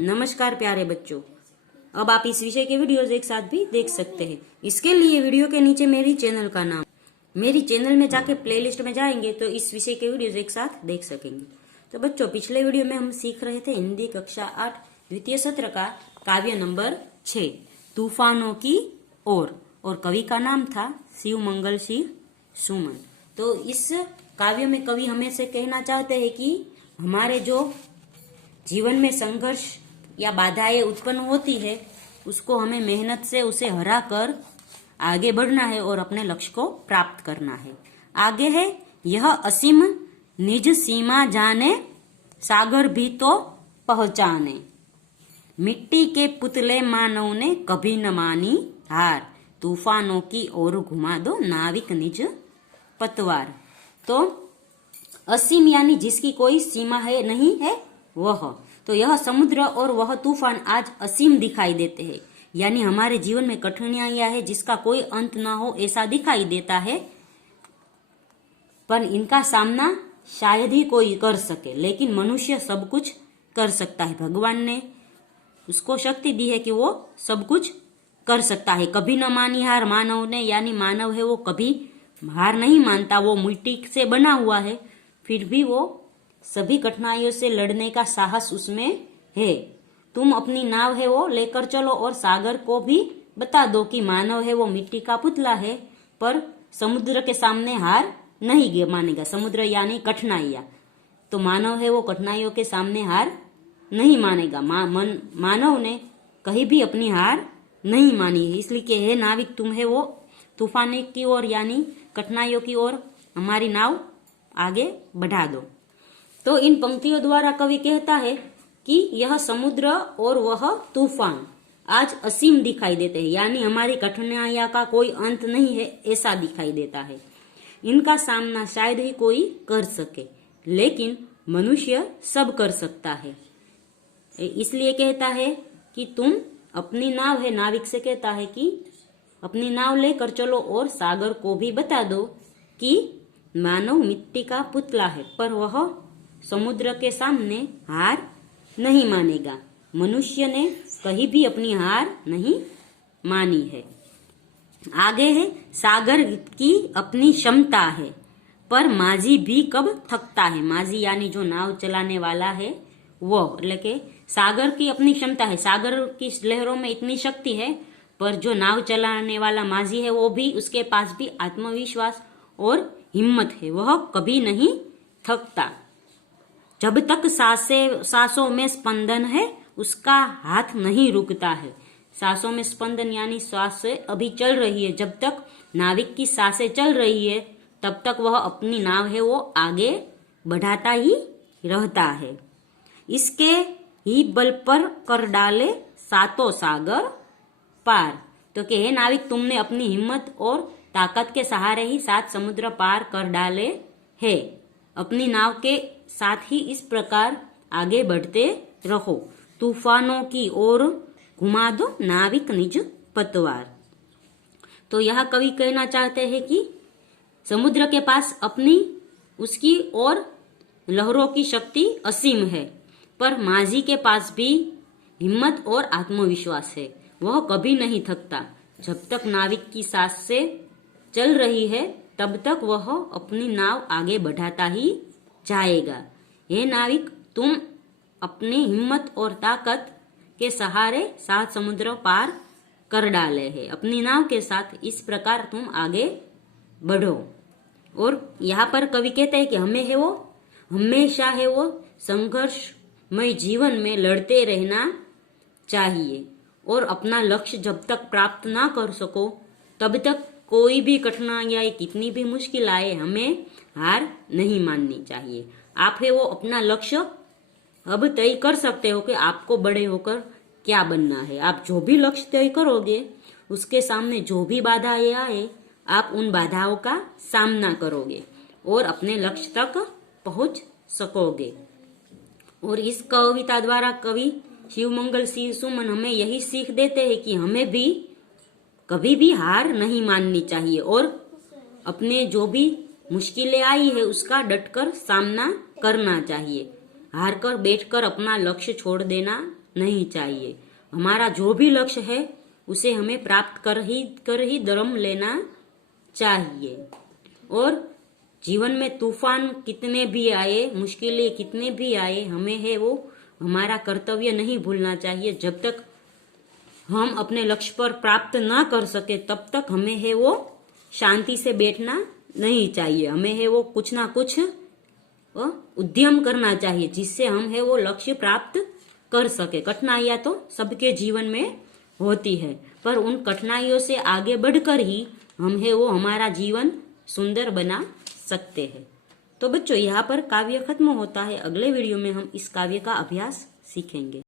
नमस्कार प्यारे बच्चों, अब आप इस विषय के वीडियोज एक साथ भी देख सकते हैं। इसके लिए वीडियो के नीचे मेरी चैनल में जाके प्लेलिस्ट में जाएंगे तो इस विषय के वीडियोज एक साथ देख सकेंगे। तो बच्चों, पिछले वीडियो में हम सीख रहे थे हिंदी कक्षा 8 द्वितीय सत्र का काव्य नंबर 6 तूफानों की ओर, और कवि का नाम था शिव मंगल सिंह सुमन। तो इस काव्य में कवि हमें से कहना चाहते हैं कि हमारे जो जीवन में संघर्ष या बाधाएं उत्पन्न होती है उसको हमें मेहनत से उसे हरा कर आगे बढ़ना है और अपने लक्ष्य को प्राप्त करना है। आगे है, यह असीम निज सीमा जाने सागर भी तो पहचाने, मिट्टी के पुतले मानव ने कभी न मानी हार, तूफानों की ओर घुमा दो नाविक निज पतवार। तो असीम यानी जिसकी कोई सीमा है नहीं है वह, तो यह समुद्र और वह तूफान आज असीम दिखाई देते हैं, यानी हमारे जीवन में कठिनाइयां है जिसका कोई अंत ना हो ऐसा दिखाई देता है, पर इनका सामना शायद ही कोई कर सके, लेकिन मनुष्य सब कुछ कर सकता है। भगवान ने उसको शक्ति दी है कि वो सब कुछ कर सकता है। कभी न मानी हार मानव ने, यानी मानव है वो कभी हार नहीं मानता। वो मिट्टी से बना हुआ है, फिर भी वो सभी कठिनाइयों से लड़ने का साहस उसमें है। तुम अपनी नाव है वो लेकर चलो और सागर को भी बता दो कि मानव है वो मिट्टी का पुतला है, पर समुद्र के सामने हार नहीं मानेगा। समुद्र यानी कठिनाइयां, तो मानव है वो कठिनाइयों के सामने हार नहीं मानेगा। मानव ने कहीं भी अपनी हार नहीं मानी है, इसलिए कि हे नाविक, तुम है वो तूफान की ओर यानी कठिनाइयों की ओर हमारी नाव आगे बढ़ा दो। तो इन पंक्तियों द्वारा कवि कहता है कि यह समुद्र और वह तूफान आज असीम दिखाई देते हैं, यानी हमारी कठिनाइयां का कोई अंत नहीं है ऐसा दिखाई देता है। इनका सामना शायद ही कोई कर सके, लेकिन मनुष्य सब कर सकता है। इसलिए कहता है कि तुम अपनी नाव है, नाविक से कहता है कि अपनी नाव लेकर चलो और सागर को भी बता दो कि मानव मिट्टी का पुतला है, पर वह समुद्र के सामने हार नहीं मानेगा। मनुष्य ने कहीं भी अपनी हार नहीं मानी है। आगे है, सागर की अपनी क्षमता है, पर माझी भी कब थकता है। माझी यानी जो नाव चलाने वाला है वो, लेकिन सागर की अपनी क्षमता है, सागर की लहरों में इतनी शक्ति है, पर जो नाव चलाने वाला माझी है वो भी, उसके पास भी आत्मविश्वास और हिम्मत है, वह कभी नहीं थकता। जब तक सांसों में स्पंदन है उसका हाथ नहीं रुकता है। सांसों में स्पंदन यानी श्वास अभी चल रही है, जब तक नाविक की सांसें चल रही है तब तक वह अपनी नाव है वो आगे बढ़ाता ही रहता है। इसके ही बल पर कर डाले सातों सागर पार, तो कि हे नाविक, तुमने अपनी हिम्मत और ताकत के सहारे ही 7 समुद्र पार कर डाले है। अपनी नाव के साथ ही इस प्रकार आगे बढ़ते रहो, तूफानों की ओर घुमा दो नाविक निज पतवार। तो यह कवि कहना चाहते हैं कि समुद्र के पास उसकी और लहरों की शक्ति असीम है, पर माझी के पास भी हिम्मत और आत्मविश्वास है, वह कभी नहीं थकता। जब तक नाविक की सांस से चल रही है तब तक वह अपनी नाव आगे बढ़ाता ही जाएगा। हे नाविक, तुम अपनी हिम्मत और ताकत के सहारे 7 समुद्र पार कर डाले हैं। अपनी नाव के साथ इस प्रकार तुम आगे बढ़ो। और यहाँ पर कवि कहते हैं कि हमेशा है वो संघर्षमय जीवन में लड़ते रहना चाहिए, और अपना लक्ष्य जब तक प्राप्त ना कर सको तब तक कोई भी कठिनाई आए, कितनी भी मुश्किल आए, हमें हार नहीं माननी चाहिए। आप है वो अपना लक्ष्य अब तय कर सकते हो कि आपको बड़े होकर क्या बनना है। आप जो भी लक्ष्य तय करोगे उसके सामने जो भी बाधाएं आए, आप उन बाधाओं का सामना करोगे और अपने लक्ष्य तक पहुंच सकोगे। और इस कविता द्वारा कवि शिव मंगल सिंह सुमन हमें यही सीख देते हैं कि हमें भी कभी भी हार नहीं माननी चाहिए, और अपने जो भी मुश्किलें आई है उसका डटकर सामना करना चाहिए। हार कर बैठकर अपना लक्ष्य छोड़ देना नहीं चाहिए। हमारा जो भी लक्ष्य है उसे हमें प्राप्त कर ही दम लेना चाहिए। और जीवन में तूफान कितने भी आए, मुश्किलें कितने भी आए, हमें है वो हमारा कर्तव्य नहीं भूलना चाहिए। जब तक हम अपने लक्ष्य पर प्राप्त ना कर सके तब तक हमें है वो शांति से बैठना नहीं चाहिए। हमें है वो कुछ ना कुछ उद्यम करना चाहिए जिससे हम है वो लक्ष्य प्राप्त कर सके। कठिनाइयां तो सबके जीवन में होती है, पर उन कठिनाइयों से आगे बढ़कर ही हम है वो हमारा जीवन सुंदर बना सकते हैं। तो बच्चों, यहाँ पर काव्य खत्म होता है। अगले वीडियो में हम इस काव्य का अभ्यास सीखेंगे।